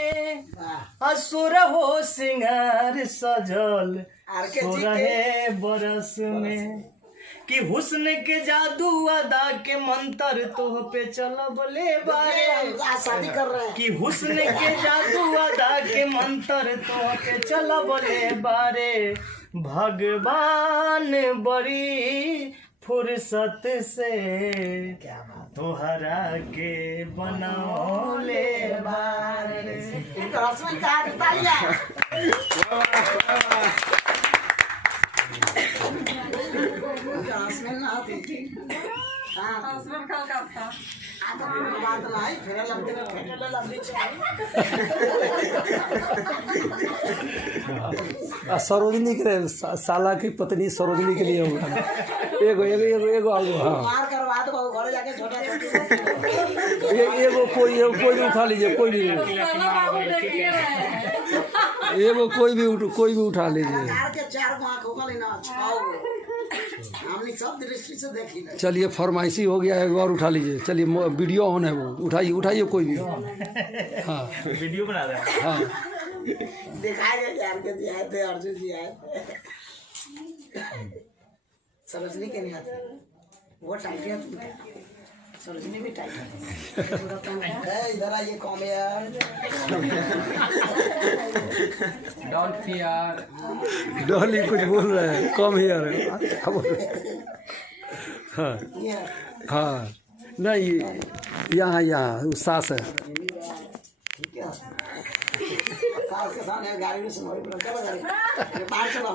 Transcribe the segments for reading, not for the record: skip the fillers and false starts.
असुर हो सिंगार सजल सोरहे बरस में कि हुस्न के जादू अदा के मंत्र तुह पे चलो बोले बारे शादी कर रहे हैं कि हुस्न के जादू अदा के मंत्र तुह पे चलो बोले बारे भगवान बड़ी फुर्सत से तोहरा के बनौले बारे। सरोजनी के साला की पत्नी सरोजनी के लिए होगा एगो एगो एगो एगो हाँ एगो कोई भी उठा लीजिए कोई भी एगो कोई भी उठा लीजिए। चलिए फरमाइशी हो गया है और उठा लीजिए। चलिए वीडियो ऑन है वो उठाइए उठाइए कोई भी हाँ वीडियो बना रहे हैं हाँ दिखाए यार के दिया थे अर्जुन जी आए सरोजनी के नहीं आते वो टाइट है सरोजनी भी टाइट है इधर आइए कॉम यार डोंट फियर डॉली कुछ बोल रहे हैं कम यार हाँ हाँ नहीं यहाँ यहाँ सास है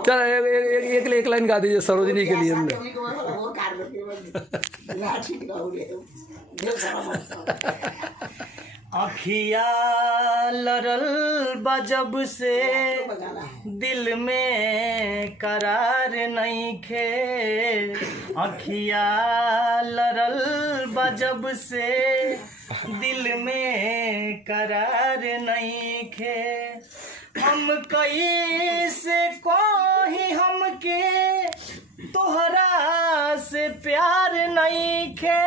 चल एक लाइन गा दीजिए सरोजनी के लिए अखिया लरल बजब से दिल में करार नहीं खे अखिया लरल बजब से दिल में करार नहीं खे हम कैसे कोही हमके तोहरा से प्यार नहीं खे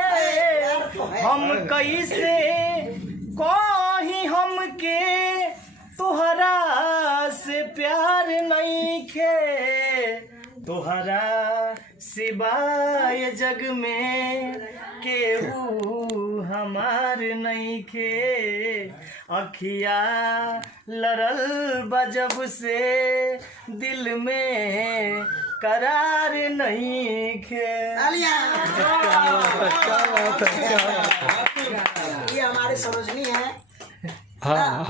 हम कैसे कोही हमके तोहरा से प्यार नहीं खे तोहरा सिवाय जग में केहू हमार नहीं खे अखिया लरल बजब से दिल में करार नहीं खे। ये हमारी सरोजनी है हाँ।